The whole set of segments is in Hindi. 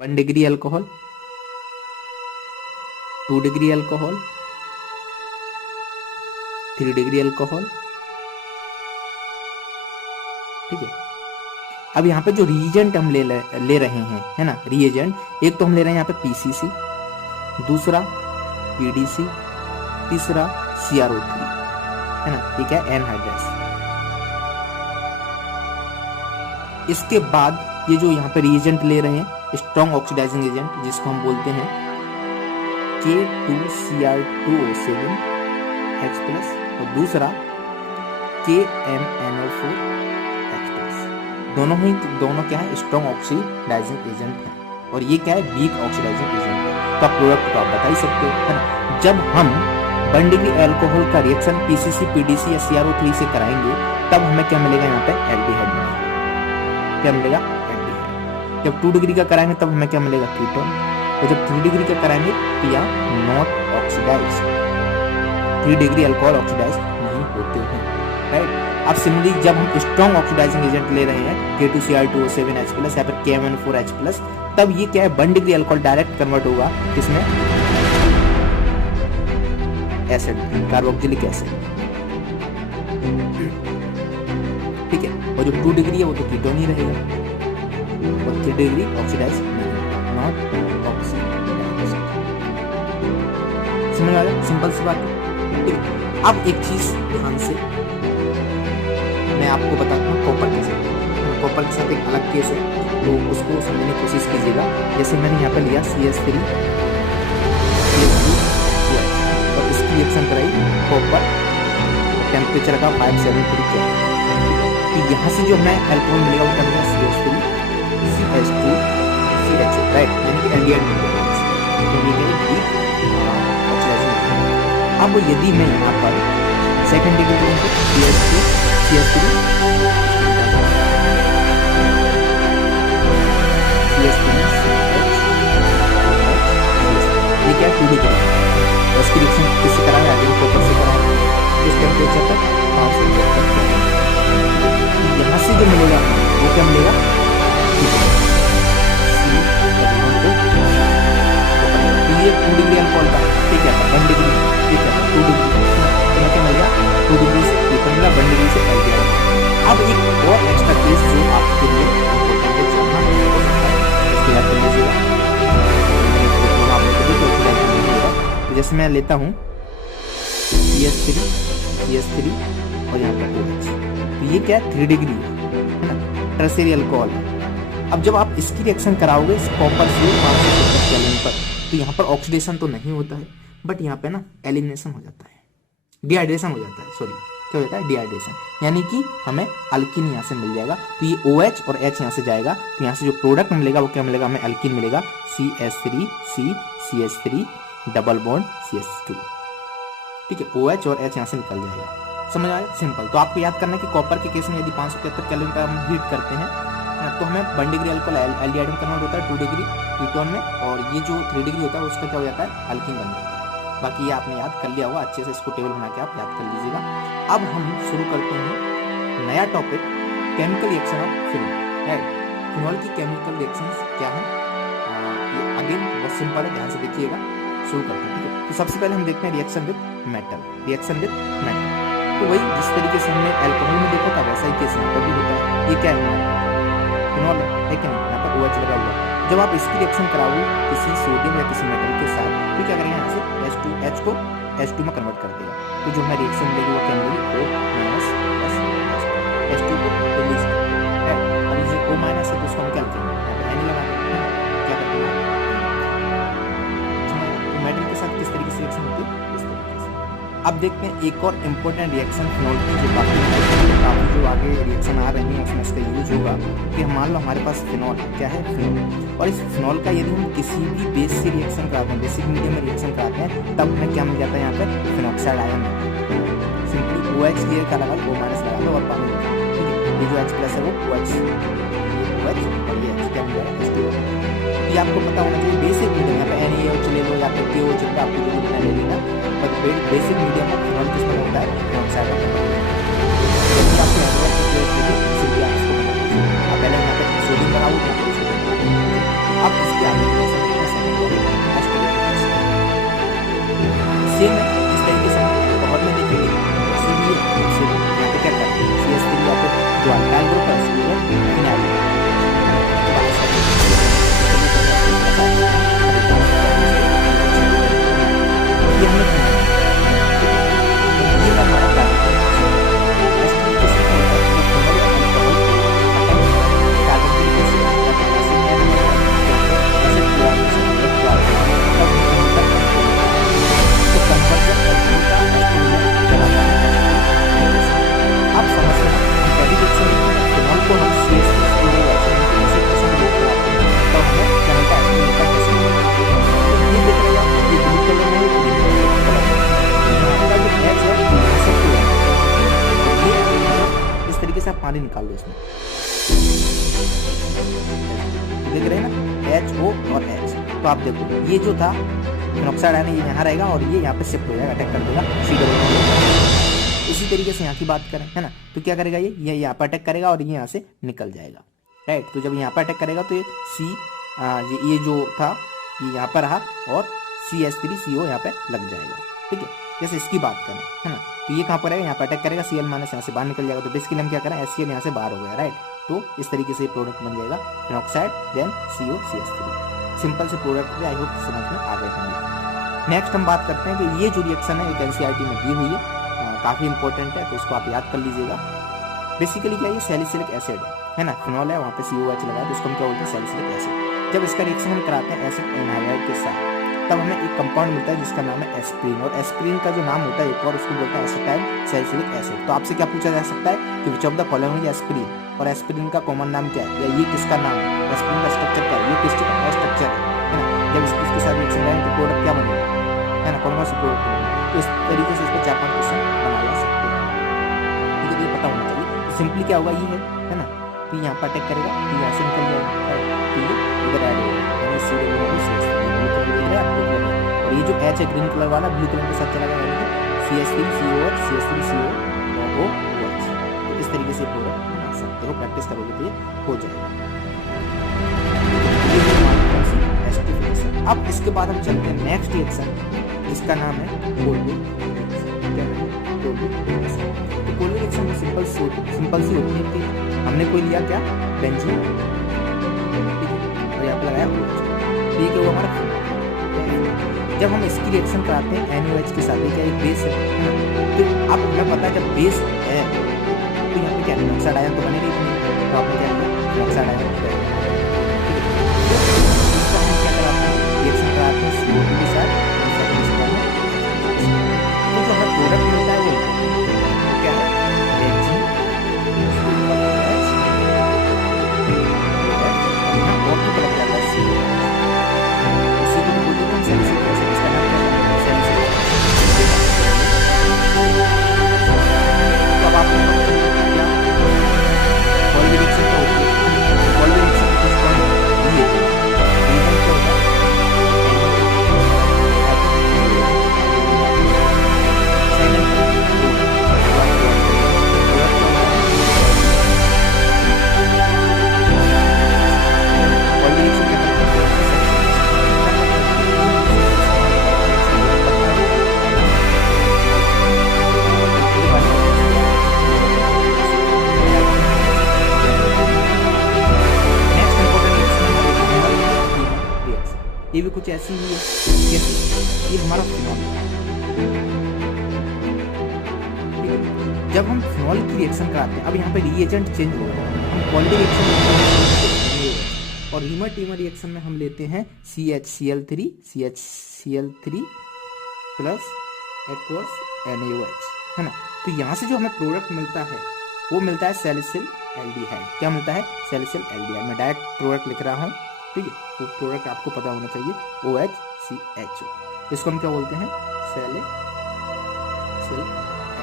1 degree alcohol, 2 degree alcohol, 3 degree alcohol. ठीक है, अब यहाँ पे जो रिएजेंट हम ले रहे हैं, है ना, रिएजेंट, एक तो हम ले रहे हैं यहाँ पे पीसीसी, दूसरा पीडीसी, तीसरा CrO3, है ना, ठीक है, एनहाइड्रस। इसके बाद ये जो यहाँ पे रिएजेंट ले रहे हैं, स्ट्रॉन्ग ऑक्सीडाइजिंग एजेंट, जिसको हम बोलते हैं K2Cr2O7H+, और दूसरा KMnO4H+। दोनों क्या है, स्ट्रॉन्ग ऑक्सीडाइजिंग एजेंट है, और ये क्या है, वीक ऑक्सीडाइजिंग एजेंट है। तो प्रोडक्ट तो आप बता ही सकते हो, है ना। जब हम 1 डिग्री अल्कोहल का रिएक्शन पीसीसी, पीडीसी या CrO3 से कराएंगे, तब हमें क्या मिलेगा, यहाँ पे एल्डिहाइड मिलेगा। क्या मिलेगा, एल्डिहाइड। जब 2 डिग्री का कराएंगे तब हमें क्या मिलेगा, कीटोन। और जब 3 डिग्री का कराएंगे तो यहाँ not oxidise, 3 degree alcohol oxidise नहीं होते हैं, राइट। अब सिमिलरली जब हम स्ट्रॉन्ग ऑक्सीडाइजिंग एजेंट ले रहे हैं K2Cr2O7H+ या फिर KMnO4H+, तब ये क्या है, 1 डिग्री अल्कोहल डायरेक्ट कन्वर्ट होगा किसमें, एसिड, कार्बोक्सिलिक एसिड। ठीक है, और जो 2 डिग्री है वो तो कीटोन ही रहेगा, और 3 डिग्री ऑक्सीडाइज नहीं, नॉट ऑक्सीडाइज। समझ आ गया, सिंपल सी बात है। ठीक है, अब एक चीज ध्यान से मैं आपको बताता हूँ, कॉपर के साथ, कॉपर के साथ एक अलग केस है, तो उसको समझने की कोशिश कीजिएगा। जैसे मैंने यहाँ पे लिया CH3 और इसकी रिएक्शन कराई कॉपर, टेम्परेचर का 573 K। तो यहाँ से जो हमें अल्कोहल मिलेगा वो क्या मिलेगा, CH3 CH2 CH, राइट, यानी कि एल्डिहाइड मिलेगा। अब यदि मैं यहाँ पर सेकेंड डिग्री करूँ तो CH2 CH3 ये क्या, 2 डिग्री, उसकी रिएक्शन किससे कराएं, आगे कॉपर से कराएं, इस टेम्परेचर तक 500 यहाँ से जो मिलेगा वो क्या मिलेगा, तो ये 2 डिग्री अल्कोहल का, ठीक है, 1 डिग्री, ठीक है, 2 डिग्री, क्या मिलेगा, 2 डिग्री से कीटोन मिला, 1 डिग्री से एल्डिहाइड। अब एक और एक्स्ट्रा केस जो आपके लिए इम्पोर्टेंट है, जानना उसको याद कर लीजिएगा। तो जैसे मैं लेता हूँ CH3 और यहाँ पर OH, तो ये क्या है, 3 डिग्री है ना, टर्शियरी अल्कोहल है। अब जब आप इसकी रिएक्शन कराओगे इस कॉपर से 570 केल्विन पर, तो यहाँ पर ऑक्सीडेशन तो नहीं होता है, बट यहाँ पे ना एलिमिनेशन हो जाता है, डिहाइड्रेशन हो जाता है, सॉरी, क्या होता है, डिहाइड्रेशन, यानी कि हमें अल्किन यहाँ से मिल जाएगा। तो ये OH और H यहाँ से जाएगा, तो यहाँ से जो प्रोडक्ट मिलेगा वो क्या मिलेगा, हमें अल्किन मिलेगा, CH3 डबल बॉन्ड CH2। ठीक है, OH और H यहाँ से निकल जाएगा। समझ आया, सिंपल। तो आपको याद करना है कि कॉपर के केस में यदि 573 केल्विन पर हम हीट करते हैं तो हमें 1 डिग्री अल्कोहल एल्डिहाइड में कन्वर्ट होता है, 2 डिग्री कीटोन में, और ये जो 3 डिग्री होता है उसका क्या हो जाता है, अल्किन बन जाता है। बाकी ये आपने याद कर लिया होगा, अच्छे से इसको टेबल बना के आप याद कर लीजिएगा। अब हम शुरू करते हैं नया topic, chemical reaction of phenol. Right, phenol की केमिकल रिएक्शंस क्या है, ये अगेन बहुत सिंपल है, ध्यान से देखिएगा। शुरू करते हैं, ठीक है। तो सबसे पहले हम देखते हैं reaction with metal, reaction with metal. तो वही जिस तरीके से हमने अल्कोहल में देखा था वैसा ही केस यहाँ पर भी होता है। ये क्या है, फिनॉल है कि नहीं, यहाँ पर OH लगा हुआ है। जब आप इसकी रिएक्शन कराओगे किसी सोडियम या किसी मेटल के साथ, तो क्या करेंगे, यहाँ से H को H2 में कन्वर्ट कर देगा। तो जो हमें रिएक्शन मिलेगी वो क्या मिलेगी, O- H2 को रिलीज कर देगा। अब ये O- है तो उसको हम क्या लिखेंगे, यहाँ पे N लगा देंगे, क्या करते हैं, तो मेटल के साथ किस तरीके से रिएक्शन होती है, इस तरीके से। अब देखते हैं एक और इम्पोर्टेंट रिएक्शन फिनॉल की, जो काफ़ी जो आगे रिएक्शन आ रही है उसमें इसका यूज होगा। कि मान लो हमारे पास फिनॉल क्या है, फिनॉल, और इस फिनॉल का यदि हम किसी भी बेस से रिएक्शन कराते हैं, बेसिक मीडियम में रिएक्शन कराते हैं, तब हमें क्या मिल जाता है, यहाँ पे phenoxide ion. Simply OH clear का लगा लो, O- लगा लो और पानी लगा लो, ठीक है। ये जो H+ है वो OH, ये OH और ये H क्या मिल जाएगा, H2O। ये आपको पता होना चाहिए बेसिक मीडियम, यहाँ पे NaOH ले लो या फिर KOH, आपको जो भी ले लेना, पर बेसिक मीडियम में फिनॉल किसमें होता है, फिनॉक्साइड में। पहले यहाँ पे सोडियम लगाओ, अब इसके आगे सेम है, इस तरीके से बहुत में देखेंगे इसीलिए यहाँ पे क्या करते हैं CH3 या फिर जो अल्काइल ग्रुप है उसके ऊपर फिनाइल ये हमें पानी निकाल दो इसमें, देख रहे हैं ना HO और H। तो आप देखो ये जो था फिनॉक्साइड आयन ये यहाँ रहेगा और ये यहाँ पे शिफ्ट हो जाएगा, अटैक कर देगा C। इसी तरीके से यहाँ की बात करें है ना, तो क्या करेगा ये यहाँ पर अटैक करेगा और ये यहाँ से निकल जाएगा, राइट। तो जब यहाँ पर अटैक करेगा तो ये C ये जो था ये यहाँ पर रहा और CH3CO यहाँ पे लग जाएगा, ठीक है। जैसे इसकी बात करें है ना, तो ये कहाँ पर रहेगा, यहाँ पर अटैक करेगा, Cl- यहाँ से बाहर निकल जाएगा। तो बेसिकली हम क्या करें HCl यहाँ से बाहर हो गया, राइट। तो इस तरीके से प्रोडक्ट बन जाएगा फिनॉक्साइड देन COCH3। सिंपल से प्रोडक्ट पे आई होप समझ में आ गए होंगे। नेक्स्ट हम बात करते हैं कि ये जो रिएक्शन है एक NCERT में दी हुई है, काफी इंपॉर्टेंट है, तो इसको आप याद कर लीजिएगा। बेसिकली क्या है, सैलिसिलिक एसिड है ना, फिनॉल है, वहाँ पे COH लगाया, तो इसको हम क्या बोलते हैं सैलिसिलिक एसिड। जब इसका रिएक्शन हम कराते हैं एसिड एनहाइड्राइड के साथ, तब हमें एक कंपाउंड मिलता है जिसका नाम है एस्प्रीन, और एस्प्रीन का जो नाम होता है एक और उसको बोलते हैं एसिटाइल सैलिसिलिक एसिड। तो आपसे क्या पूछा जा सकता है कि which of the following aspirin, और एस्प्रीन का कॉमन नाम क्या है, या ये किसका नाम है, एस्प्रीन का स्ट्रक्चर क्या है, ये किसका स्ट्रक्चर है ना। जब इसके साथ रिएक्शन करें तो प्रोडक्ट क्या बनेगा है ना, कौन कौन सा प्रोडक्ट बनेगा। तो इस तरीके से इस पर 4-5 क्वेश्चन बना जा सकते हैं, ठीक है। ये पता होना चाहिए। तो सिंपली क्या होगा ये है ना, तो यहाँ पर अटैक करेगा तो यहाँ से निकल जाएगा, तो ये इधर ऐड होगा, और ये जो H है ग्रीन कलर वाला ब्लू कलर के साथ चला गया, CH3COH CH3CO और OH। तो इस तरीके से प्रोडक्ट बना सकते हो, प्रैक्टिस करोगे तो ये हो जाएगा। अब इसके बाद हम चलते हैं नेक्स्ट रिएक्शन जिसका नाम है कोल्बे रिएक्शन। तो कोल्बे रिएक्शन में सिंपल सी होती है कि हमने कोई लिया क्या बेंजीन, ठीक है, और यहाँ पे लगाया OH, ठीक है, वो हमारा जब हम इसकी रिएक्शन कराते हैं NaOH के साथ, क्या एक बेस है ना, तो अब हमें पता है जब बेस है तो यहाँ पे क्या फिनॉक्साइड आयन तो बनेगा ही नहीं, तो आपने क्या किया फिनॉक्साइड आयन रिएक्शन कराते हैं CO2 के साथ, तो जो हमें प्रोडक्ट मिलता है वो क्या है बेंजीन और तो लग जाता है CO। इसी को बोलते हैं सैलिसिलिक एसिड, इसका नाम क्या है सैलिसिलिक। तो अब आपको क्या कोल्बे रिएक्शन क्या होती है, कोल्बे रिएक्शन में कुछ पॉइंट दिए थे, रीजन क्या होता है ये भी कुछ ऐसी ही है, ये हमारा फिनॉल। जब हम फिनॉल की रिएक्शन कराते हैं, अब यहाँ पे रिएजेंट चेंज हो रहा है, हम कोल्बे रिएक्शन और हीमर-टीमर रिएक्शन में हम लेते हैं CHCl3 प्लस एक्वस NaOH है ना। तो यहाँ से जो हमें प्रोडक्ट मिलता है वो मिलता है सैलिसिल एल्डिहाइड। क्या मिलता है सैलिसिल एल्डिहाइड, मैं डायरेक्ट प्रोडक्ट लिख रहा हूँ, ठीक है। तो प्रोडक्ट आपको पता होना चाहिए OHCHO, इसको हम क्या बोलते हैं सैलिसिल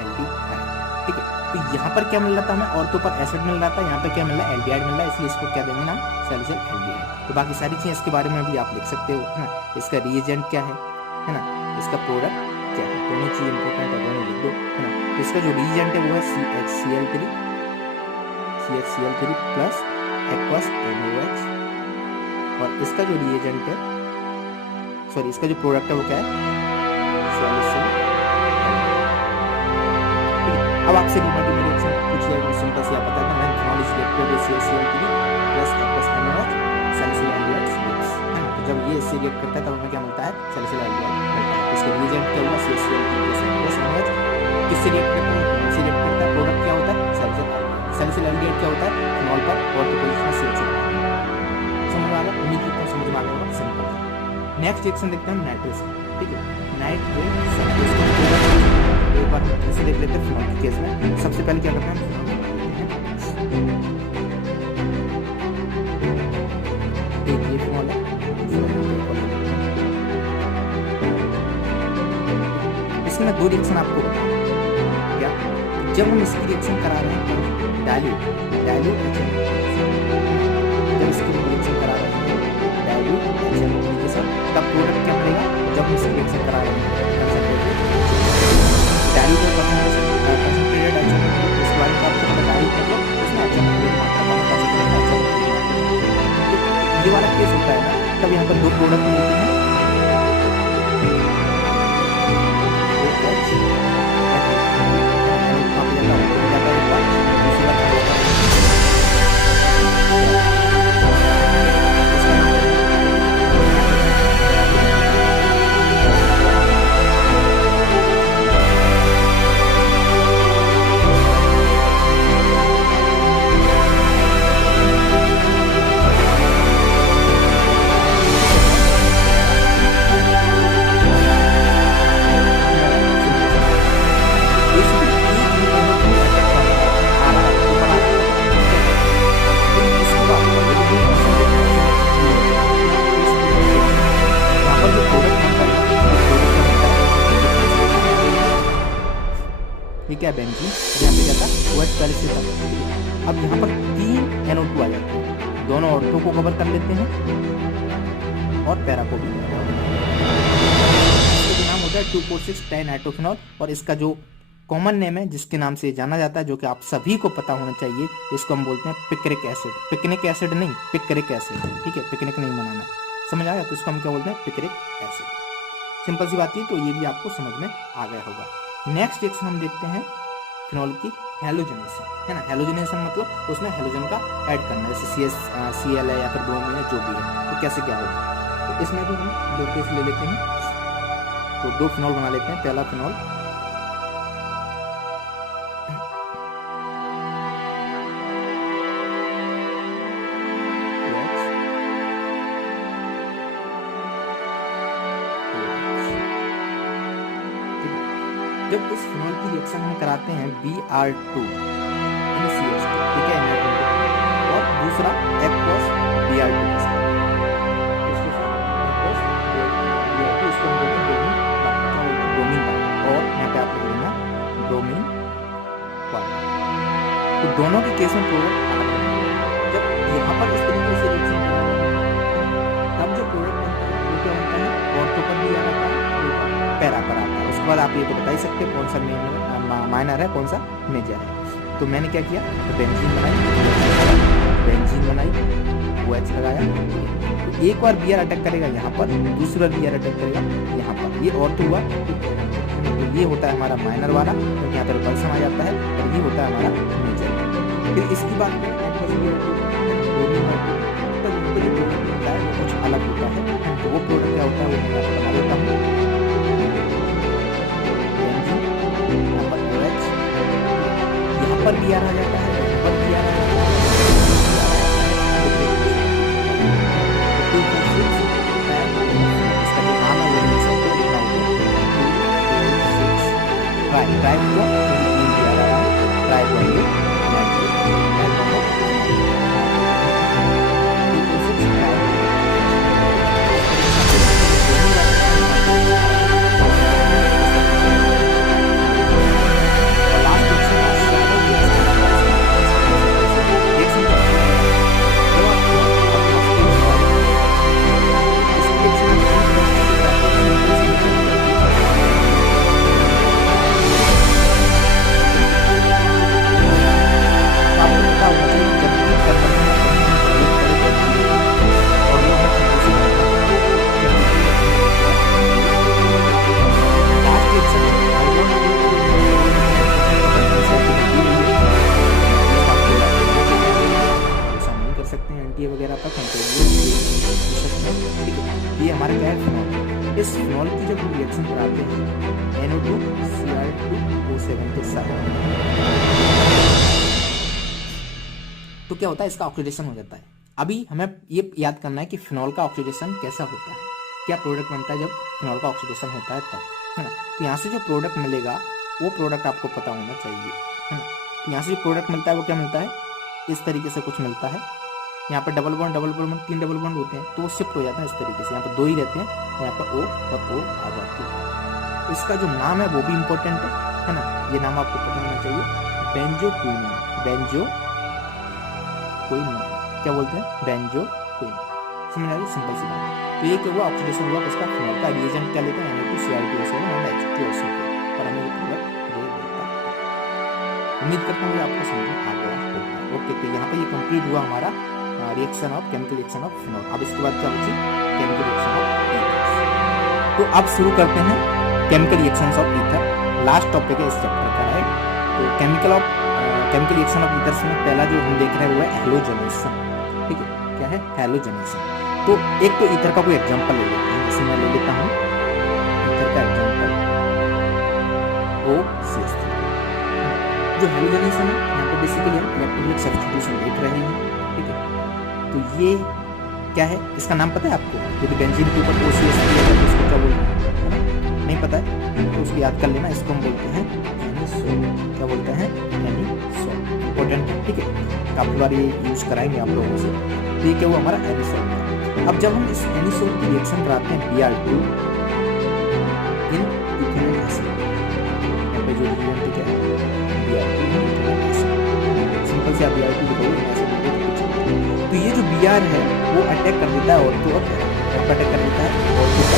एल्डिहाइड, ठीक है। तो यहाँ पर क्या मिल रहा था हमें, ऑर्थो पर एसिड मिल रहा था, यहाँ पे क्या मिल रहा है एल्डिहाइड मिल रहा है, इसलिए इसको क्या देंगे नाम सैलिसिल एल्डिहाइड। तो बाकी सारी चीज़ इसके बारे में भी आप लिख सकते हो है ना, इसका रिएजेंट क्या है ना, इसका प्रोडक्ट क्या है, दोनों चीज़ इंपॉर्टेंट है, दोनों लिख दो है ना। तो इसका जो रिएजेंट है वो है CHCl3 प्लस एक्वस NaOH और इसका जो रिएजेंट है, सॉरी इसका जो प्रोडक्ट है वो क्या है, सैलिसिल। अब आपसे रिएक्शन पूछ लिया, सिंपल सी आप बता दें, when phenol is reacted with CaCl3 plus NaOH salicyl aldehyde gives, है ना। तो जब ये इससे रिएक्ट करता है तब हमें क्या मिलता है, सैलिसिल एल्डिहाइड मिलता है। इसका रिएजेंट क्या हुआ, CaCl3 प्लस NaOH। किससे रिएक्ट करता है, फिनॉल से रिएक्ट करता है। प्रोडक्ट क्या होता है, सैलिसिल एल्डिहाइड। सैलिसिल एल्डिहाइड क्या होता है, फिनॉल पर ऑर्थो पोजीशन में CH होता है। समझ में आ गया, उम्मीद करता हूं समझ में आ गया होगा, सिंपल। नेक्स्ट रिएक्शन देखते हैं नाइट्रेस, ठीक है। नाइट्रेट एक बार इसे देख लेते हैं फिनॉल के केस में। सबसे पहले क्या करते हैं, एक ये फिनॉल है, इसमें दो रिएक्शन आपको क्या, जब हम इसकी रिएक्शन करा रहे हैं डाइल्यूट जब इसकी रिएक्शन करा रहे हैं डाइल्यूट HMO के साथ, तब प्रोडक्ट क्या मिलेगा, जब हम इसकी रिएक्शन करा रहे हैं डाइल्यूट और कंसंट्रेटेड HMO, इस बारे में आपको पता डाइल्यूट मतलब इसमें HMO की मात्रा कम, कंसंट्रेटेड HMO ये वाला केस होता है ना, तब यहाँ पर दो प्रोडक्ट मिलते हैं, क्या है बेंजीन, यहाँ पे क्या था OH पहले से था। अब यहाँ पर 3 NO2 आ जाते हैं, दोनों ऑर्थो को कवर कर लेते हैं और पैरा को भी। इसका नाम होता है 2,4,6 नाइट्रोफिनॉल, और इसका जो कॉमन नेम है जिसके नाम से जाना जाता है, जो कि आप सभी को पता होना चाहिए, इसको हम बोलते हैं पिक्रिक एसिड। पिकनिक एसिड नहीं, पिक्रिक एसिड, ठीक है, पिकनिक नहीं बनाना, समझ आया। तो इसको हम क्या बोलते हैं, पिक्रिक एसिड। सिंपल सी बात थी, तो ये भी आपको समझ में आ गया होगा। नेक्स्ट रिएक्शन हम देखते हैं फिनॉल की हैलोजनेशन, है ना। हैलोजनेशन मतलब उसमें हैलोजन का ऐड करना, जैसे Cl है या फिर ब्रोमीन है, जो भी है, तो कैसे क्या होगा। तो इसमें भी हम दो केस ले लेते हैं, तो दो फिनॉल बना लेते हैं। पहला फिनॉल जब इस फिनॉल की रिएक्शन हम कराते हैं Br2 NCH2, ठीक है, और दूसरा एक्वस Br2 के साथ, इसको हम बोलते हैं ब्रोमीन वाटर, और यहाँ पे आप लिख लेना ब्रोमीन वाटर। तो दोनों के केस में प्रोडक्ट अलग है। जब यहाँ पर इस तरीके से रिएक्शन तब जो प्रोडक्ट बनता है वो क्या बनता है, ऑर्थो पर भी आ जाता है, पैरा पर आता है। उसके बाद आप ये तो बता ही सकते हैं कौन सा माइनर है, कौन सा मेजर है। तो मैंने क्या किया, तो बेंजीन बनाई, OH लगाया। तो एक बार Br अटैक करेगा यहाँ पर, दूसरी बार Br अटैक करेगा यहाँ पर, ये ऑर्थो हुआ। तो ये होता है हमारा माइनर वाला, क्योंकि यहाँ पर रिपल्सन आ जाता है, और ये होता है हमारा मेजर। फिर इसकी बात करें होता है, वो कुछ अलग होता है। तो वो प्रोडक्ट क्या होता है, वो मैं बता देता हूँ। यहाँ पर Br आ जाता है, यहाँ पर Br आ जाता है, इसका जो नाम है वो लिख सकते हो, लिखना होगा ट्राई को ट्राई करेंगे ये हमारा क्या है, फिनॉल। इस फिनॉल की जब हम रिएक्शन कराते हैं NO2Cr2O7 के साथ तो क्या होता है, इसका ऑक्सीडेशन हो जाता है। अभी हमें ये याद करना है कि फिनॉल का ऑक्सीडेशन कैसा होता है, क्या प्रोडक्ट बनता है जब फिनॉल का ऑक्सीडेशन होता है तब, है ना। तो यहाँ से जो प्रोडक्ट मिलेगा वो प्रोडक्ट आपको पता होना चाहिए, है ना। तो यहाँ से जो प्रोडक्ट मिलता है वो क्या मिलता है, इस तरीके से कुछ मिलता है। यहाँ पर डबल बॉन्ड 3 डबल बॉन्ड होते हैं तो वो शिफ्ट हो जाते हैं इस तरीके से, यहाँ पर 2 ही रहते हैं, यहाँ पर O और O आ जाती है। इसका जो नाम है वो भी इम्पोर्टेंट है ना, ये नाम आपको पता होना चाहिए, बेंजोक्विनोन। क्या बोलते हैं, बेंजोक्विनोन। समझ आ गई, सिंपल सी बात है। तो ये क्या हुआ, ऑक्सीडेशन हुआ उसका फिनॉल का। रिएजेंट क्या लेते हैं, Na2Cr2O7 और H2SO4 और हमें ये प्रोडक्ट दे देता है। उम्मीद करता हूँ आपको समझ में आ गया होगा। ओके, तो यहाँ पे ये कंप्लीट हुआ हमारा reaction of chemical reaction of phenol. अब इसके बाद क्या बची, केमिकल रिएक्शन ऑफ ईथर। तो अब शुरू करते हैं chemical reactions of ether. Last topic है इस चैप्टर का, राइट। तो केमिकल रिएक्शन ऑफ ईथर में पहला जो हम देख रहे हैं वो है हैलोजनेशन। ठीक है, क्या है, हैलोजनेशन। तो एक तो ईथर का कोई एग्जांपल ले लेते हैं, जैसे मैं ले लेता हूँ ईथर का एग्जांपल OCH3। जो हैलोजनेशन है यहाँ पे बेसिकली हम इलेक्ट्रोलाइट सब्स्टिट्यूशन देख रहे हैं। ठीक है, तो ये क्या है, इसका नाम पता है आपको, यदि बेंजीन के ऊपर OCH3 है तो उसको क्या बोलते हैं, नहीं पता है तो उसको याद कर लेना। इसको हम बोलते हैं एनिसोल। क्या बोलते हैं, एनिसोल। इंपॉर्टेंट है, ठीक है, काफी बार ये यूज कराएंगे आप लोगों से। तो ये क्या हुआ हमारा एनिसोल। अब जब हम इस एनिसोल की रिएक्शन कराते हैं Br2 इन इथेनॉल एसिड, यहाँ पे जो रिएक्टेंट क्या है Br2 इन इथेनॉल एसिड, सिंपल से आप Br2 लिखोगे ऐसे बोलोगे। तो ये जो Br है वो अटैक कर देता है ऑर्थो और अटैक कर देता है ऑर्थो का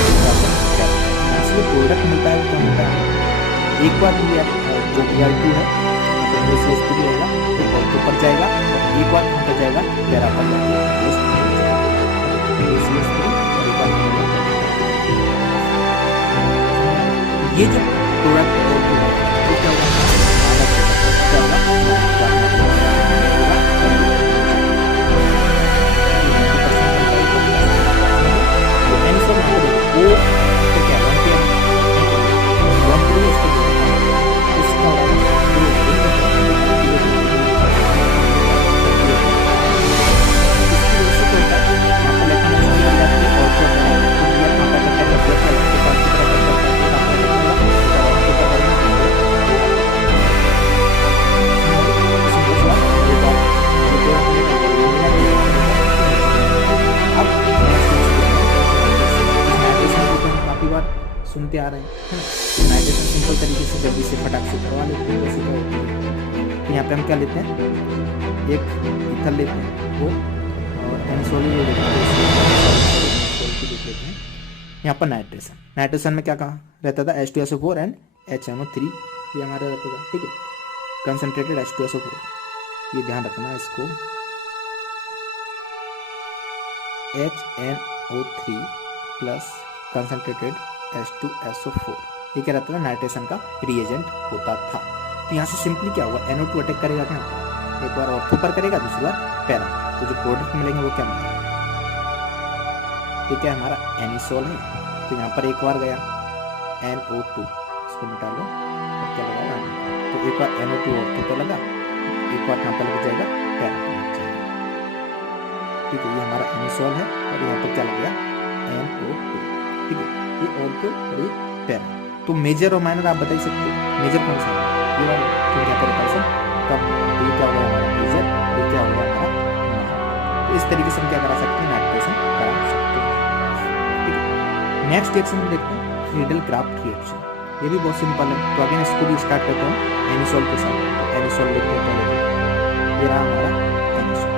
जो प्रोडक्ट मिलता है वो क्या मिलता है, एक बार जो Br2 है OCH3 रहेगा तो ऑर्थो पर जाएगा और एक बार कहाँ पर जाएगा, पैरा पर जाएगा। ये जो प्रोडक्ट है वो क्या होगा, सुनते आ रहे हैं। नाइट्रेशन सिंपल तरीके से जल्दी से फटाक से करवा लेते हैं, वैसे क्या होती है। तो यहाँ पे हम क्या लेते हैं, एक ईथर लेते हैं वो और एनिसोल ले लेते हैं, देख लेते हैं। यहाँ पर नाइट्रेशन में क्या कहा रहता था, H2SO4 एंड HNO3 ये हमारा रहता था। ठीक है, कंसनट्रेटेड H2SO4, ये ध्यान रखना इसको, HNO3 प्लस कंसनट्रेटेड H2SO4, ये क्या रहता था, नाइट्रेशन का रिएजेंट होता था। तो यहाँ से सिंपली क्या हुआ, NO2 अटैक करेगा क्या, एक बार ऑर्थो पर करेगा, दूसरी बार पैरा, तो जो प्रोडक्ट मिलेंगे वो क्या मिलेगा, ये क्या हमारा एनिसोल है। तो यहाँ पर एक बार गया NO2, इसको मिटा लो और क्या लगा, तो एक बार NO2 ऑर्थो पर लगा, एक बार कहाँ पर लग जाएगा, पैरा पर लग जाएगा। ठीक है, ये हमारा एनिसोल है और यहाँ पर क्या लग गया, NO2। ठीक है, ये ऑर्थो और ये पैरा। तो मेजर और माइनर आप बता सकते हो, मेजर कौन सा है, ये वाला, तो क्या करेगा सर कब, ये क्या होगा हमारा मेजर, ये क्या होगा हमारा माइनर। तो इस तरीके से हम क्या करा सकते हैं, नाइट्रेशन करा सकते हैं। ठीक है, नेक्स्ट रिएक्शन में देखते हैं फ्रीडल-क्राफ्ट रिएक्शन। ये भी बहुत सिंपल है। तो अगेन इसको भी स्टार्ट करते हैं एनिसोल के साथ। तो एनिसोल लेते हैं पहले, ये रहा हमारा एनिसोल।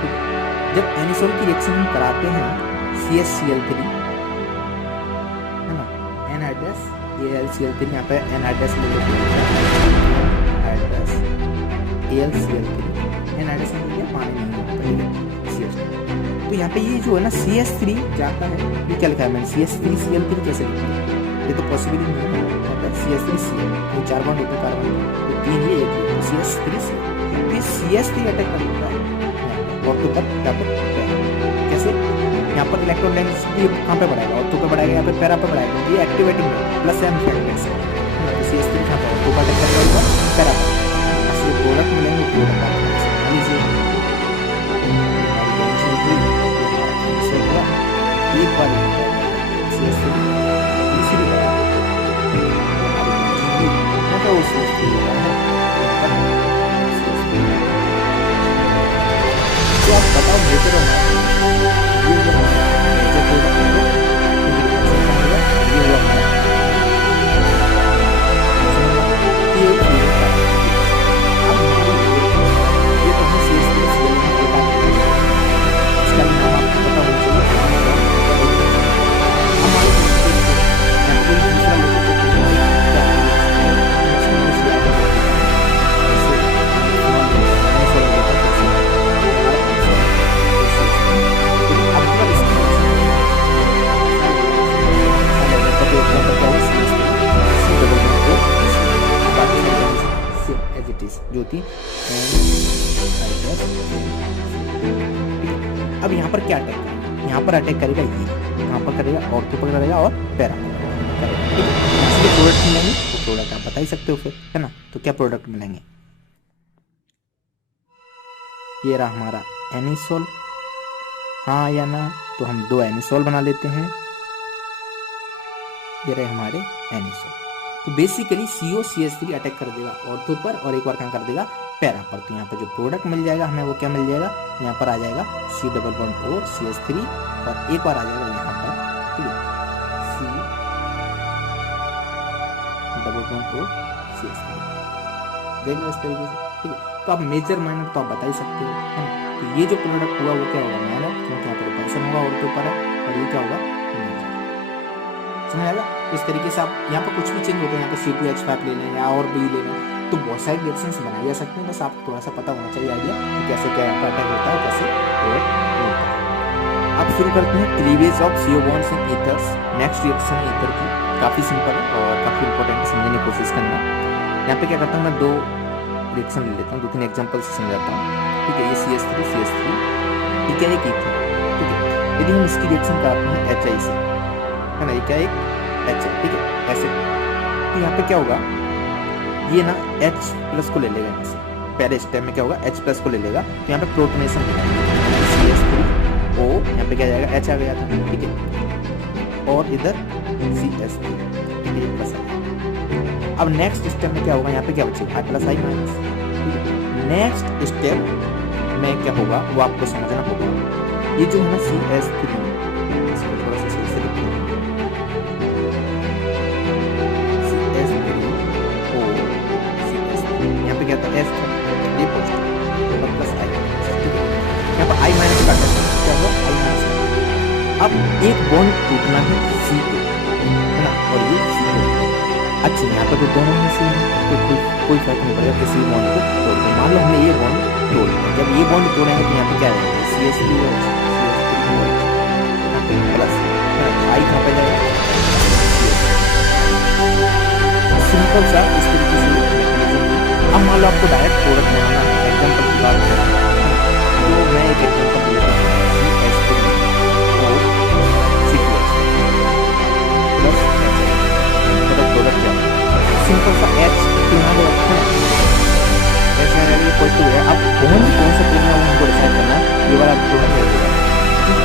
ठीक है, जब एनिसोल की रिएक्शन हम कराते हैं CH-Cl3 है ना, एनहाइड्रस, ये AlCl3, यहाँ पे एनहाइड्रस ले लेते हैं, एनहाइड्रस AlCl3, एनहाइड्रस में क्या पानी नहीं होता, ठीक है, CH3। तो यहाँ पे ये जो है ना CH3 जाता है, ये क्या लिखा है मैंने, CH3Cl3 कैसे लिखा है, ये तो पॉसिबल ही नहीं है। CH3Cl, ये 4 बॉन्ड होते हैं कार्बन, तो 3 ये 1 ये, तो CH3Cl, ये CH3 अटैक कर देता है और तो तब कैसे, यहाँ पर इलेक्ट्रोनेगेटिविटी कहाँ पे बढ़ाएगा, ऑर्थो पे बढ़ाएगा या फिर पैरा पे बढ़ाएगा, ये एक्टिवेटिंग है प्लस एम फैक्टर्स है। तो CS3 कहाँ पे ऑर्थो पे अटैक करेगा, पैरा पे। ऐसे प्रोडक्ट मिलेंगे, प्रोडक्ट आप लीजिए एक बार CS3 तीसरी बार तो आप बताओ मेजर और ये जो मेजर प्रोडक्ट है ये हुआ ये तो हम CS3 इसका नाम आपको पता होना चाहिए। हमारे जो थी अब यहाँ पर क्या अटैक करेगा, यहाँ पर अटैक करेगा ये, यहाँ पर करेगा ऑर्थो पर करेगा और पैरा इसलिए प्रोडक्ट मिलेंगे। तो प्रोडक्ट आप बता ही सकते हो फिर, है ना। तो क्या प्रोडक्ट मिलेंगे, ये रहा हमारा एनिसोल, हाँ या ना, तो हम 2 एनिसोल बना लेते हैं। ये रहे हमारे एनिसोल। तो बेसिकली CO CS3 अटैक कर देगा ऑर्थो पर और एक बार क्या कर देगा, पैरा पर। तो यहाँ पर जो प्रोडक्ट मिल जाएगा हमें वो क्या मिल जाएगा, यहाँ पर आ जाएगा C double bond O CS3 और एक बार आ जाएगा यहाँ पर, ठीक है, C double bond O CS3 देख लो इस तरीके से, ठीक है। तो आप मेजर माइनर तो आप बता ही सकते हो, है ना। तो ये जो प्रोडक्ट हुआ वो क्या होगा, माइनर, क्योंकि यहाँ पर पर्सन होगा ऑर्थो पर है, और ये क्या होगा, समझ आएगा। इस तरीके से आप यहाँ पर कुछ भी चेंज होता है, यहाँ पर C2H5 ले लें या और भी ले लें, तो बहुत सारे रिएक्शंस बनाए जा सकते हैं। बस आपको थोड़ा सा पता होना चाहिए आइडिया कि कैसे क्या यहाँ पर अटैक होता है, कैसे प्रोडक्ट होता है। अब शुरू करते हैं cleavage of CO bonds in ethers. Next reaction है ईथर की, काफ़ी सिंपल है और काफ़ी इंपॉर्टेंट है, समझने की कोशिश करना। यहाँ पे क्या करता हूँ मैं, 2 रिएक्शन ले लेता हूँ, 2-3 एग्जाम्पल से समझाता हूँ, ठीक है। ये CS3 ठीक है, एक ईथर, ठीक है। यदि हम इसकी रिएक्शन कराते हैं HI से, है ना, ये क्या एक H है, ठीक है, ऐसे। तो यहाँ पे क्या होगा, ये ना H प्लस को ले लेगा यहाँ से, पहले स्टेप में क्या होगा, H प्लस को ले लेगा। तो यहाँ पे प्रोटोनेशन CS3O, यहाँ पे क्या जाएगा, H आ गया था, ठीक है, और इधर CS3, ठीक है, ये प्लस आ गया। अब नेक्स्ट स्टेप में क्या होगा, यहाँ पे क्या बचेगा, I प्लस I माइनस, ठीक है। नेक्स्ट स्टेप में क्या होगा वो आपको समझना होगा। ये जो है ना CS3, इसको थोड़ा सा सही से लिखते हैं, यहाँ पे क्या था, S था, ये पॉजिटिव और प्लस I, ठीक है। यहाँ पर I माइनस का क्या होगा, I माइनस। अब एक बॉन्ड टूटना है C को, है ना, और ये C को। अच्छा, यहाँ पे तो दोनों में C है, तो कोई फर्क नहीं पड़ेगा किसी बॉन्ड को तोड़ दो। मान लो हमने ये बॉन्ड तोड़ दिया, जब ये बॉन्ड तोड़ेंगे तो यहाँ पे क्या रहेगा, CS3OH प्लस, I कहाँ पे जाएगा, सिंपल सा इस तरीके से। अब मान लो आपको डायरेक्ट प्रोडक्ट बनाना है, एग्जाम्पल की बात करें तो मैं एक एग्जाम्पल लेता हूँ, CS3O C2H प्लस मतलब प्रोडक्ट क्या, सिंपल सा H तो यहाँ पे रखते हैं, ऐसे ये पॉजिटिव है। अब बॉन्ड कौन सा करना है उनको डिसाइड करना है, ये वाला प्रोडक्ट लगेगा।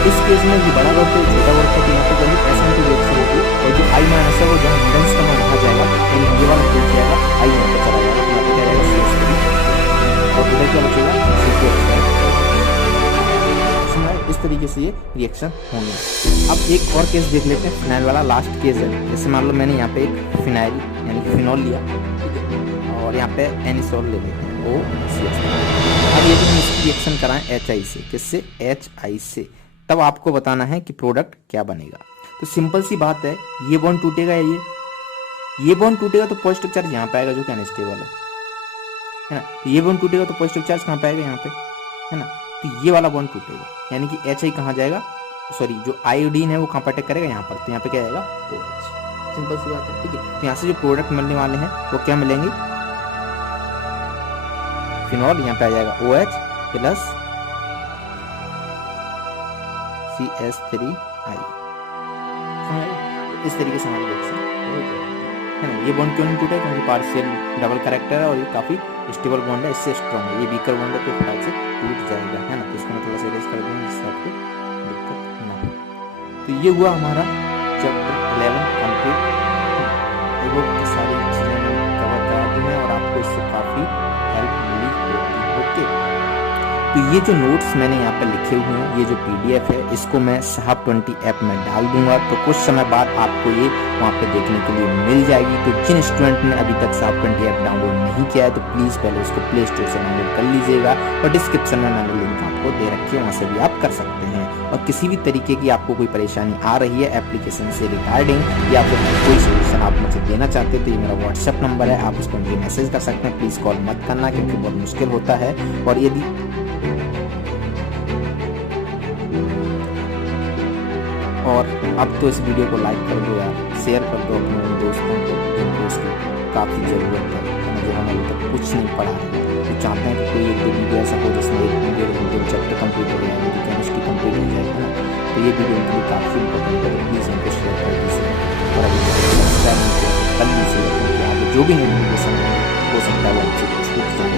इस केस में जो बड़ा वर्ड है छोटा वर्ड है, तो यहाँ पे जब ऐसा की रिएक्शन होगी और जो I माइनस है वो जहाँ हिंडेंस का मैं वहाँ जाएगा, यानी ये वाला टूट जाएगा, I यहाँ पे चला जाएगा, यहाँ पे क्या जाएगा CS3 और इधर क्या बचेगा C2H। इस तरीके से ये रिएक्शन होंगे। अब एक और केस देख लेते हैं, फिनाइल वाला लास्ट केस है। जैसे मान लो मैंने यहाँ पे एक फिनाइल यानी फिनॉल लिया, ठीक है, और यहाँ पे एनिसोल ले लेते हैं OCH। अब ये भी हम इसकी रिएक्शन कराएं HI से, किससे, HI से, तब आपको बताना है कि प्रोडक्ट क्या बनेगा। तो सिंपल सी बात है, ये बॉन्ड टूटेगा, ये बॉन्ड टूटेगा तो पॉजिटिव चार्ज यहाँ पे आएगा जो कि अनस्टेबल है ना। तो ये बॉन्ड टूटेगा तो पॉजिटिव चार्ज कहाँ पे आएगा, यहाँ पे, है ना। तो ये वाला बॉन्ड टूटेगा, यानी कि HI कहाँ जाएगा, सॉरी जो आयोडीन है वो कहाँ पर अटैक करेगा, यहाँ पर। तो यहाँ पे क्या आएगा OH, सिंपल सी बात है, ठीक है। तो यहाँ से जो प्रोडक्ट मिलने वाले हैं वो क्या मिलेंगे, फिनॉल, यहाँ पे आ जाएगा OH प्लस CS3I, इस तरीके से हमारी रिएक्शन हो जाएगी, है ना। ये बॉन्ड क्यों नहीं टूटा, क्योंकि पार्शियल डबल करेक्टर है और ये काफ़ी स्टेबल बॉन्ड है, इससे स्ट्रॉन्ग है। ये वीकर बॉन्ड है तो फटाक से टूट जाएगा, है ना। तो इसको मैं थोड़ा सा इरेज कर दूँगा जिससे आपको दिक्कत ना हो। तो ये हुआ हमारा चैप्टर 11 कंप्लीट। आई होप कि सारी चीज़ें मैं कवर करा दी हैं और आपको इससे काफ़ी हेल्प मिली होगी। ओके, तो ये जो नोट्स मैंने यहाँ पर लिखे हुए हैं, ये जो PDF है, इसको मैं Sharp20 ऐप में डाल दूंगा, तो कुछ समय बाद आपको ये वहाँ पे देखने के लिए मिल जाएगी। तो जिन स्टूडेंट ने अभी तक Sharp20 ऐप डाउनलोड नहीं किया है तो प्लीज़ पहले उसको प्ले स्टोर से डाउनलोड कर लीजिएगा, और डिस्क्रिप्शन में मैंने लिंक आपको दे रखी है, वहाँ से भी आप कर सकते हैं। और किसी भी तरीके की आपको कोई परेशानी आ रही है एप्लीकेशन से रिगार्डिंग, या फिर कोई सोल्यूशन आप मुझे देना चाहते हैं, तो ये मेरा व्हाट्सएप नंबर है, आप उस पर मुझे मैसेज कर सकते हैं। प्लीज़ कॉल मत करना क्योंकि बहुत मुश्किल होता है। और यदि और अब तो इस वीडियो को लाइक कर दो यार, शेयर कर दो अपने उन दोस्तों को जिनको उसकी काफ़ी ज़रूरत है, जो हम अभी तक कुछ नहीं पढ़ा है, तो चाहते हैं कि कोई एक वीडियो ऐसा हो जिसमें 1-1.5 घंटे में चैप्टर कंप्लीट हो जाए, तो केमिस्ट्री कंप्लीट हो जाएगी ना। तो ये वीडियो उनके लिए काफ़ी इंपॉर्टेंट है, प्लीज़ उनको शेयर कर दीजिए। और अभी सब्सक्राइब नहीं किया तो कल नहीं से आगे जो भी नोटिफिकेशन हो सकता है वो आपसे छूट जाए,